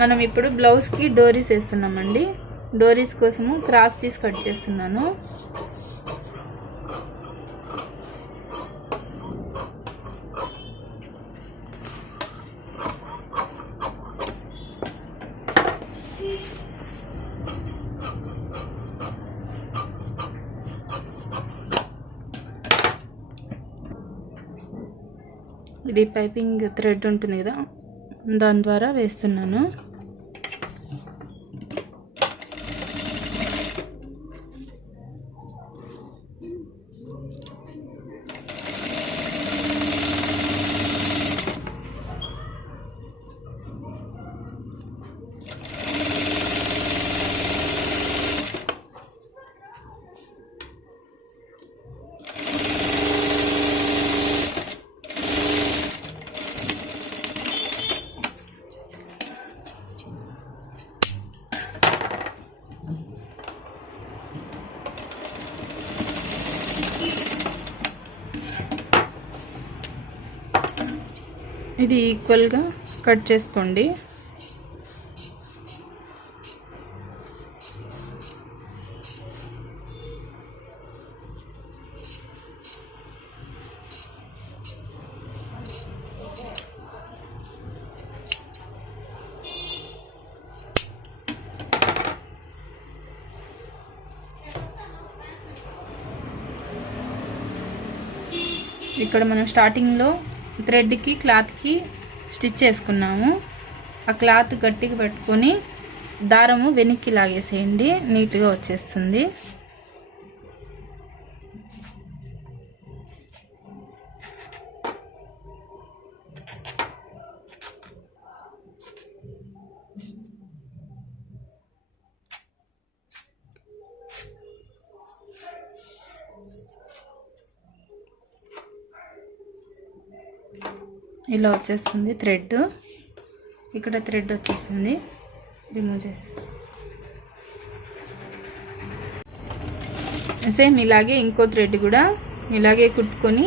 మనం ఇప్పుడు బ్లౌజ్కి డోరీస్ వేస్తున్నామండి. డోరీస్ కోసము క్రాస్ పీస్ కట్ చేస్తున్నాను. ఇది పైపింగ్ థ్రెడ్ ఉంటుంది కదా, దాని ద్వారా వేస్తున్నాను. ఇది ఈక్వల్గా కట్ చేసుకోండి. ఇక్కడ మనం స్టార్టింగ్లో థ్రెడ్కి క్లాత్కి స్టిచ్ చేసుకున్నాము. ఆ క్లాత్ గట్టిగా పెట్టుకొని దారము వెనక్కి లాగేసేయండి, నీట్గా వచ్చేస్తుంది. ఇలా వచ్చేస్తుంది థ్రెడ్. ఇక్కడ థ్రెడ్ వచ్చేసింది, రిమూవ్ చేసేస్తాం. సేమ్ ఇలాగే ఇంకో థ్రెడ్ కూడా ఇలాగే కుట్టుకొని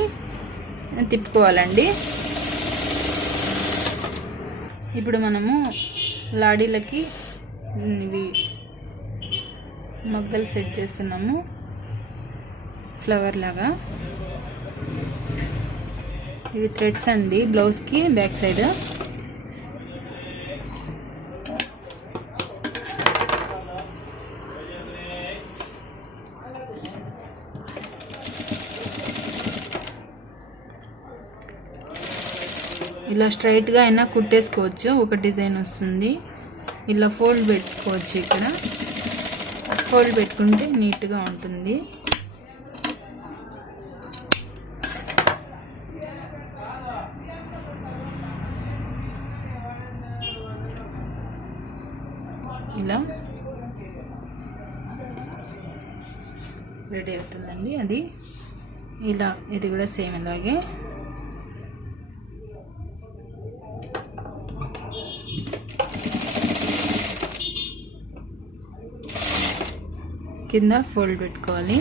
తిప్పుకోవాలండి. ఇప్పుడు మనము లాడీలకి ఇవి మొగ్గలు సెట్ చేస్తున్నాము, ఫ్లవర్ లాగా. ఇవి థ్రెడ్స్ అండి బ్లౌజ్కి బ్యాక్ సైడ్. ఇలా స్ట్రైట్గా అయినా కుట్టేసుకోవచ్చు, ఒక డిజైన్ వస్తుంది. ఇలా ఫోల్డ్ పెట్టుకోవచ్చు, ఇక్కడ ఫోల్డ్ పెట్టుకుంటే నీట్గా ఉంటుంది. ఇలా రెడీ అవుతుందండి అది. ఇలా ఇది కూడా సేమ్ ఇలాగే. కింద ఫోల్డ్ పెట్టుకోవాలి.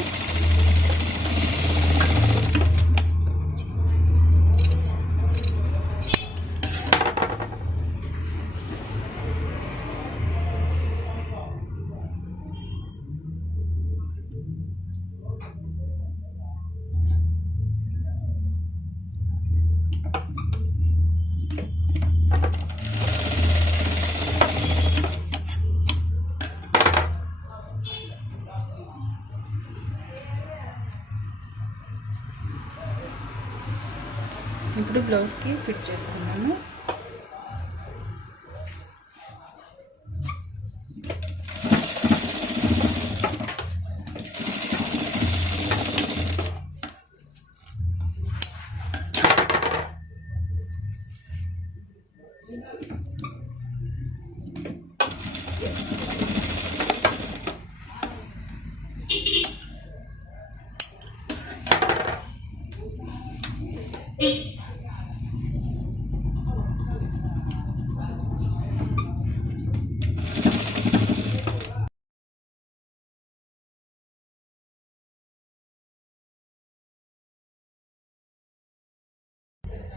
ఇప్పుడు బ్లౌజ్కి ఫిట్ చేసుకున్నాను.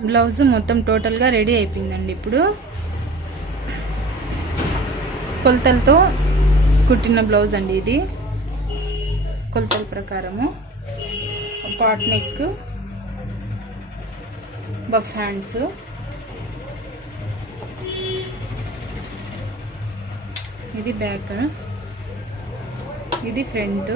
బ్లౌజ్ మొత్తం టోటల్గా రెడీ అయిపోయిందండి. ఇప్పుడు కొలతలతో కుట్టిన బ్లౌజ్ అండి ఇది. కొలతల ప్రకారము పాట్ నెక్, బఫ్ హ్యాండ్స్, ఇది బ్యాక్, ఇది ఫ్రంట్.